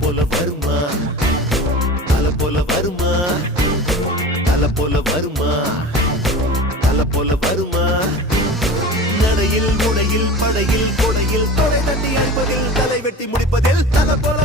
போல வருமா தல போல வருமா தல போல வருமா தல போல வருமா நடையில் முடையில் படையில் கொடையில் தொடை தட்டி அழிப்பதில் தலை வெட்டி முடிப்பதில் தல போல